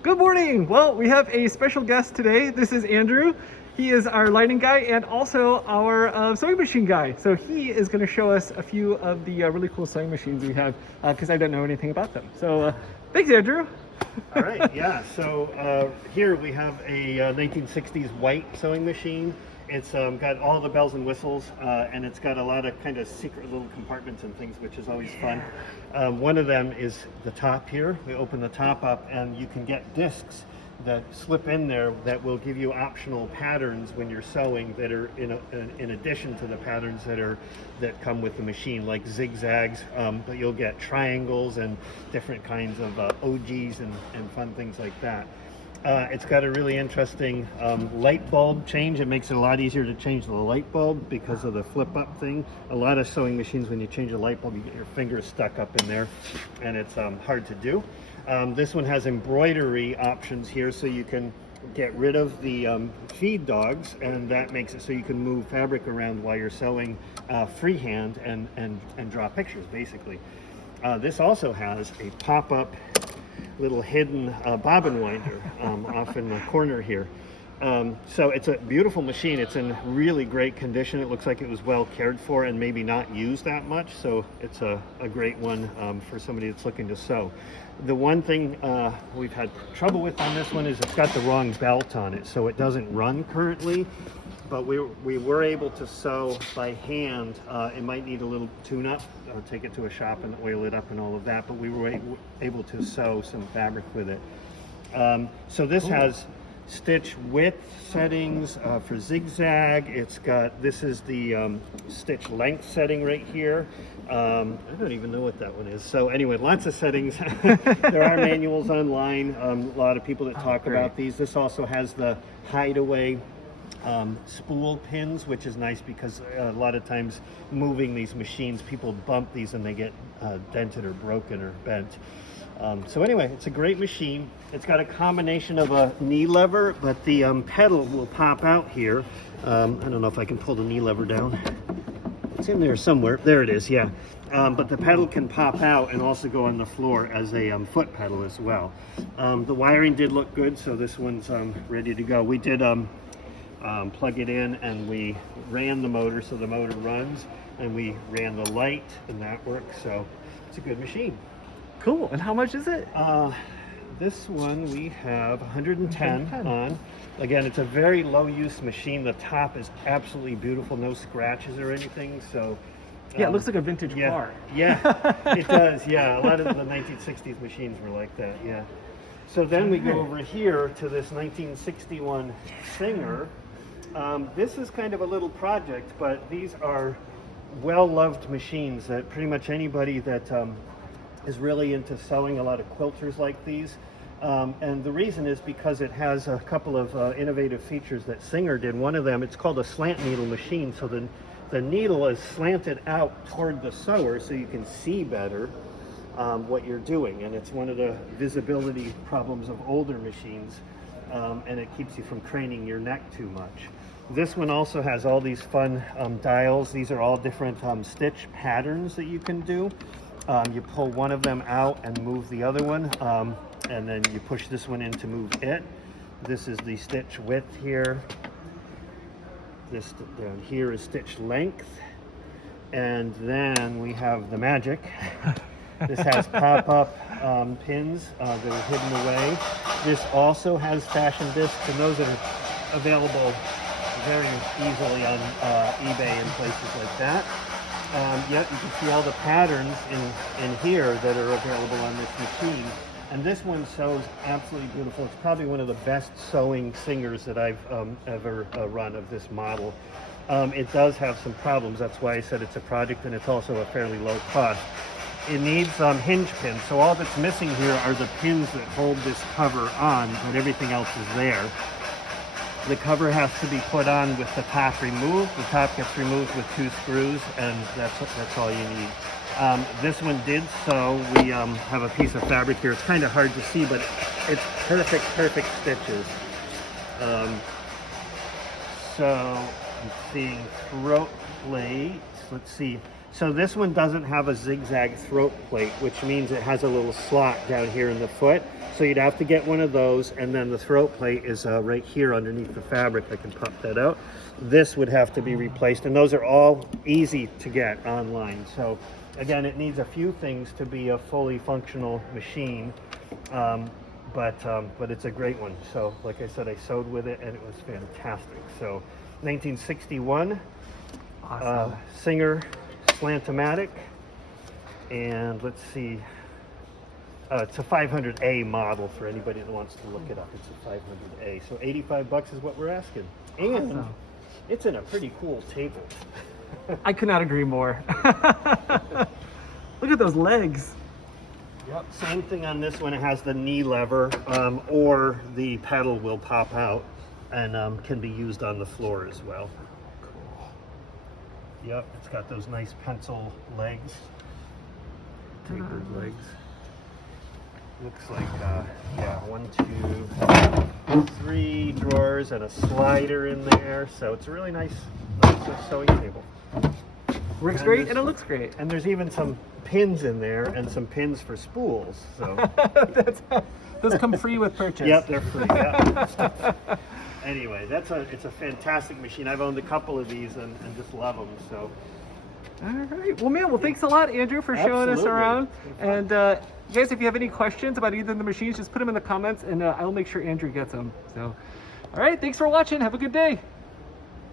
Good morning. Well, we have a special guest today. This is Andrew. He is our lighting guy and also our sewing machine guy. So he is going to show us a few of the really cool sewing machines we have because I don't know anything about them. So thanks, Andrew. All right, yeah. So here we have a 1960s white sewing machine. It's got all the bells and whistles, and it's got a lot of kind of secret little compartments and things, which is always fun. One of them is the top here. We open the top up, and you can get discs that slip in there that will give you optional patterns when you're sewing that are in addition to the patterns that come with the machine, like zigzags, but you'll get triangles and different kinds of OGs and fun things like that. It's got a really interesting light bulb change. It makes it a lot easier to change the light bulb because of the flip up thing. A lot of sewing machines, when you change a light bulb, you get your fingers stuck up in there and it's hard to do. This one has embroidery options here, so you can get rid of the feed dogs, and that makes it so you can move fabric around while you're sewing freehand and draw pictures, basically. This also has a pop-up little hidden bobbin winder off in the corner here. So it's a beautiful machine. It's in really great condition. It looks like it was well cared for and maybe not used that much, so it's a great one for somebody that's looking to sew. The one thing we've had trouble with on this one is it's got the wrong belt on it, so it doesn't run currently, but we were able to sew by hand. It might need a little tune-up, or take it to a shop and oil it up and all of that, but we were able to sew some fabric with it. So this has stitch width settings for zigzag. This is the stitch length setting right here. I don't even know what that one is. So anyway, lots of settings. There are manuals online. A lot of people that talk about these. This also has the Hideaway spool pins, which is nice because a lot of times moving these machines, people bump these and they get dented or broken or bent. So anyway, it's a great machine. It's got a combination of a knee lever, but the pedal will pop out here. I don't know if I can pull the knee lever down. It's in there somewhere. There it is, yeah. But the pedal can pop out and also go on the floor as a foot pedal as well. The wiring did look good, so this one's ready to go. We did plug it in and we ran the motor, so the motor runs, and we ran the light and that works, so it's a good machine. Cool. And how much is it? This one we have 110 on. Again, it's a very low use machine. The top is absolutely beautiful, no scratches or anything. So yeah, it looks like a vintage car. Yeah, it does. Yeah, a lot of the 1960s machines were like that. Yeah. So then we go over here to this 1961 Singer. This is kind of a little project, but these are well-loved machines that pretty much anybody that is really into sewing, a lot of quilters like these. And the reason is because it has a couple of innovative features that Singer did. One of them, it's called a slant needle machine, so the needle is slanted out toward the sewer so you can see better what you're doing, and it's one of the visibility problems of older machines, and it keeps you from craning your neck too much. This one also has all these fun dials. These are all different stitch patterns that you can do. You pull one of them out and move the other one, and then you push this one in to move it. This is the stitch width here. This down here is stitch length. And then we have the magic. This has pop-up pins that are hidden away. This also has fashion discs, and those are available very easily on eBay and places like that. Yeah, you can see all the patterns in here that are available on this machine. And this one sews absolutely beautiful. It's probably one of the best sewing Singers that I've ever run of this model. It does have some problems. That's why I said it's a project, and it's also a fairly low cost. It needs hinge pins. So all that's missing here are the pins that hold this cover on, but everything else is there. The cover has to be put on with the top removed. The top gets removed with 2 screws, and that's all you need. This one did sew. We have a piece of fabric here. It's kind of hard to see, but it's perfect stitches. So I'm seeing throat plates. Let's see. So this one doesn't have a zigzag throat plate, which means it has a little slot down here in the foot. So you'd have to get one of those, and then the throat plate is right here underneath the fabric. I can pop that out. This would have to be replaced, and those are all easy to get online. So again, it needs a few things to be a fully functional machine, but it's a great one. So like I said, I sewed with it, and it was fantastic. So 1961, Awesome. Singer Slant-o-matic, and let's see, it's a 500A model for anybody that wants to look it up. It's a 500A, so 85 bucks is what we're asking, and Awesome. it's in a pretty cool table. I could not agree more. Look at those legs. Yep. Same thing on this one. It has the knee lever, or the pedal will pop out and can be used on the floor as well. Yep, it's got those nice pencil legs, tapered legs. Looks like, yeah, 1, 2, 3 drawers and a slider in there. So it's a really nice sewing table. Works And great there's- and it looks great. And there's even some pins in there and some pins for spools. So Those come free with purchase. yep, they're free. Yep. Anyway, it's a fantastic machine. I've owned a couple of these and just love them. So All right. Well, man, well, thanks a lot, Andrew, for showing us Absolutely. around. It's been fun. And you guys, if you have any questions about either of the machines, just put them in the comments and I'll make sure Andrew gets them. So, all right. Thanks for watching. Have a good day.